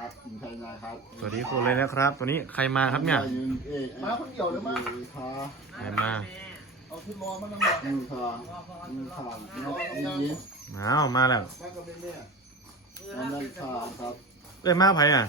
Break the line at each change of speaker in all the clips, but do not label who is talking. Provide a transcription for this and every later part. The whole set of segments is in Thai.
ครับใครมาครับ
สวัสดีคนเลยนะครับตัวนี้ใครมาครับเนี่ย
มาคนเดียวหรือมา
ใครมา
เอาขึ้นรอมันน้ำหนักค่ะ
มาแล้ว
นั่นค่ะครับ
มาไผ่อ่ะ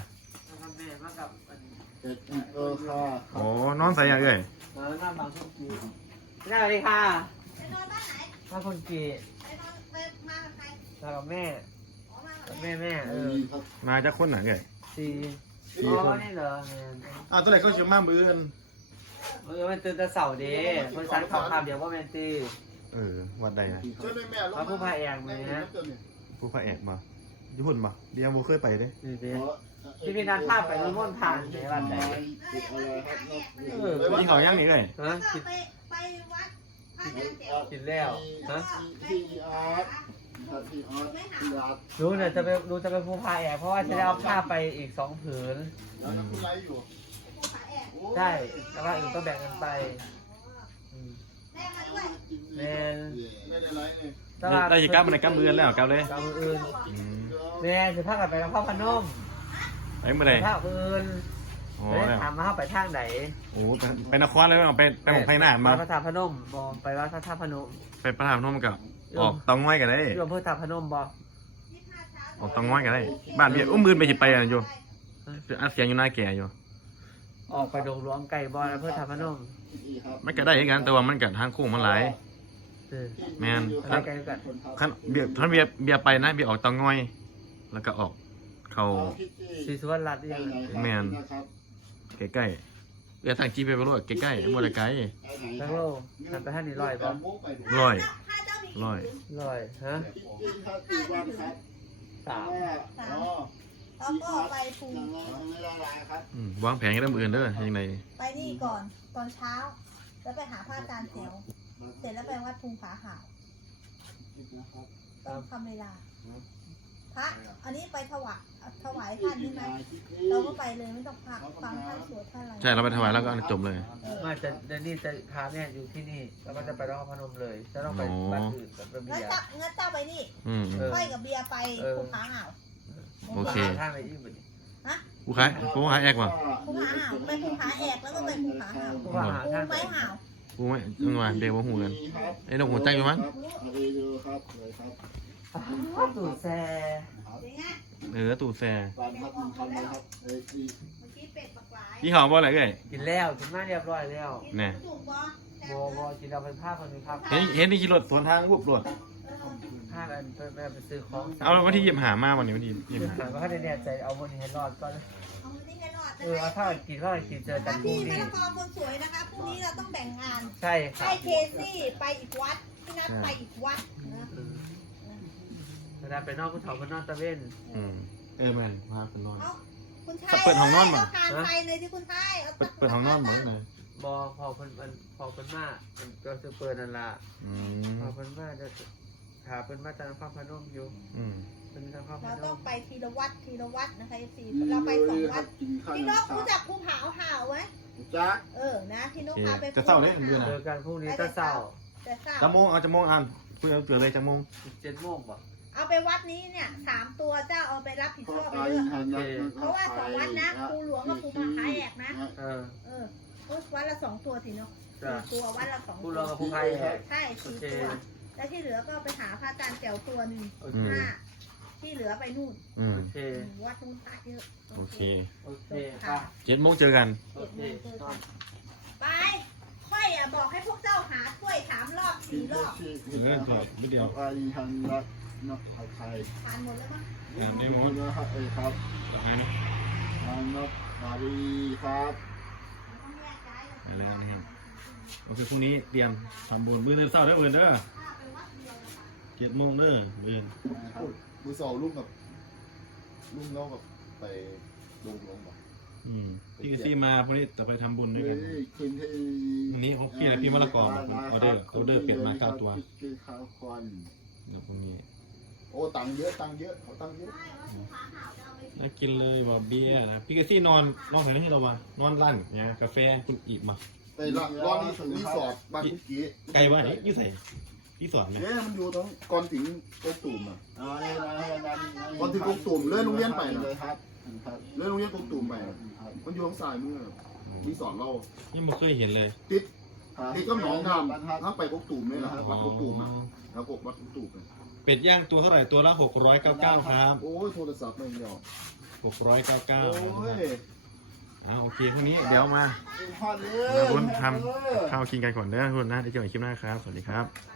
ค่ะ
โอ้น้องใส่ยังเอ้ย
มาหน้าบางคนกีสวัสดีค่ะ
ไปนอนบ้านไหน
บ้านคนกี
ไปนอนไปมากับใคร
มากับแม่
อ๋อมากับ
แม่
มาจากคนไหนเอ้ย
สี่อ๋อนี่เหรอ
ตัวไหนก็ชื่อมาบื้น
มันตื่นแต่เสาร์ดีคนสันข่าวข่าวเดียวว่าแมนตี
วัดใดนะ
พระผู้พาแอกเลยนะ
ผู้พระเอกมาญี่ปุ่นมาเบียร์โบเคยไปเด้
ที่พี่นันภาพไปรุ่นม่นผ่านในวันไหน
ที่เขาย่างนี่เลย
ฮะ
ไปวัดพระอาจารย์เจ๋ว
กินแล้วฮะ
ที่อาร์ตที่อาร์ตที่อาร์ต
รู้เนี่ยจะไปผู้พาแอกเพราะว่าจะได้เอาผ้าไปอีก2 ผืน
แล้วคุณไลฟ์อยู่
ใช่แล้วก็อื่นก็แบ่งกันไป
แม่มาด้วย
แม่
ไม่ได้ไลฟ์เลย
ได้ยี่ก้ามันในก้ามือแล้วก้าเลย
ก้ามืออื่นแม่จะพากันไปกับพ่อพนม
ไปเมื่อไร
ภาคอื่นไปถามมาเข้าไปทางไหน
โอ้ไปนครเลยไปหมองไผ่หน้ามา
พระธาตุพนมบอไปวัดพระธาตุพนม
ไปพระธาตุพนมกับออกตองง่อยกันได้
โยมพระธาตุพนมบอ
ออกตองง่อยกันได้บ้านเบี้ยมือไปหิบไปอ่ะโยคืออาเสียงอยู่หน้าแก่อยู่
ออกไปดงหลวงไก่บอแล้วพระธาตุพนม
ไม่ก็ได้เหมือนกันแต่ว่ามันกัดทางโค้งมันหลายแมนขั้นเบียไปนะเบียออกตองง่อยแล้วก็ออกเขา
ศรีสุวรรณรัตน์ยัง
แมนใกล้ๆเบียทางจีไปรถใกล้ๆหมดเลยไกล
แล้วก็ทำไปท่านนี่ลอยปะ
ลอยฮะ
3
แล้วก็ไปภู
วางแผนกันได้มืออื่นเด้อยังไง
ไปนี่ก่อนตอนเช้าแล้วไปหาพระอาจารย์เจ๋วเสร็จแล้วไปวัดภูผาห่าวต้องทำเวลาพระอันนี้ไปถวายท่านใช่ไหมเราก็ไปเลยไม่ต้องพักฟังท่านสวดท่านอะไร
ใช่เราไปถวายแล้วก็จบเลย
มาจะเดนนี่จะพาแม่อยู่ที่นี่แล้วก็จะไปรอบพนมเลยจะต้องไปบ้านอื่นกับเบียร์
งั้นเจ้าไปนี่ค่อยกับเบียร์ไปภูผาห่าว
โอเค
ท่านไปที่บุญ
ฮะ
ผู้ขายแอกว่ะ
ภูผาห่าวไปภูผาแอกแล้วก็ไปภูผาห่าวภูไม้ห่าว
ภูไม่จังหวะเดี๋ยวว่าหูกันไอ้ดอกหัวใจอยู่มั้ง
ตู่แซ่
ตู่แซ่
พี่
หอมบ่อะไรเอ่ย
กินแล้วกินมาเรียบร้อยแล้ว
เนี่ย
บกินเราเป็นภาพคนเป็นภาพ
เห็นนี่ขี่รถสวนทางรูปรถ
ภาพอันไปซื้อของ
เอาวันที่25มาวันนี้วันที่
25ก็ให้แน่ใจเอาวันนี้ให้รอดก่อนเอาถ้ากินเจอกันพรุ่งนี้
มะละกอคนสวยนะคะพรุ่งนี้เราต้องแบ่งงาน
ใช่ค่ะ
ให้เคซี่ไปอีกวัดพี่นัทไปอีกวัดนะ
เวลาไปนอกคุณถอดนอนตะเวน
แมนพาไปนอน
คุณชาย
เปิดห้องนอนมั้ง
ไปเลยที่คุณชาย
เปิดห้องนอนมั้งเลย
บอพอคนมากมันก็จะเปิดนั่นละพอคนมากจะหาเป็นมาตรพระพนมอยู่
เราต้องไปทีละวัดนะคะสี่เราไป2 วัดพี่นกรู้จักภูผาห่าวไหม
จ้า
นะพี่นกพาไป
จะเศร้าเนี่ย
เจอกันพรุ่งนี้จะเศร้า
จะโมงเอาจะโมงอันเพื่อเจอเลยจะโมง
7 โมงป่ะ
เอาไปวัดนี้เนี่ย3 ตัวเจ้าเอาไปรับผิดชอบไปเยอะเพราะว่า2 วัดนะภูหลวงกับภูผาแอกนะวัดละ2 ตัวสิเนาะ4 ตัววัดละ2
ภูหลวงกับภูผาแอก
ใช่4 ตัวแล้วที่เหลือก็ไปหาพระอาจารย์แก้วตัวนึงที่เหลือไปนู่นวัดนู่นพระเยอะ
โอเคค่ะ7 โมงเจอกัน
ไปค่อยบอกให้พวกเจ้าหาถ้วย3 รอบ4 รอบ
ไม่เดียว
ไปทางรัฐนกเขาไทย
ผ่านหมดแล้วมั้ง
ได้หมดนะครับครับทางนกมาดีครับ
อะไรนะครับโอเคพรุ่งนี้เตรียมทำบุญมื้อเช้าเด้อเด้อ7 โมงเด้อ
มือสองลูกกับลูกน้องกับไปลงบ่
พี่ซี่มาพอดีแต่ไปทำบุญด้วยกันวันนี้เขาพี่อะไรพี่มะละกอออเดอร์เปลี่ยนมา9 ตัวแล้วพรุ่งนี้
โอ้ตังเยอะเขาตังเยอะ
น่ากินเลยว่าเบียร์นะพี่ซี่นอนไหนให้เรามานอนร้านเนี่ยกาแฟคุณอีบมา
แต่ร้านนี้รีสอร์ทบางกี้
ไกลว่ายี่ใส่ที่สอน
เนี่ยมันอยู่ตรงก่อนถึงกกตูมก่อนถึงกกตูมเลยโรงเรียนไปเลยครับเลยโรงเรียนกกตูมไปมันอยู่ทางซ้ายมือมีสอนเรา
นี่ไม่เคยเห็นเลย
ติดก็หนองน้ำถ้าไปกกตูมนี่แหละวัดกกตูมอ่ะแล้วกวัดกกตูม
เป็ดย่างตัวเท่าไหร่ตัวละ699ครับ
โอ้ยโทรศัพท์ไม่เดียว
699
โอ้ย
โอเคพรุ่งนี้เดี๋ยวมา
พอดเล
คุณทำข้าวกินกันก่อนเด้อคุณนะเดี๋ยวเจอกันคลิปหน้าครับสวัสดีครับ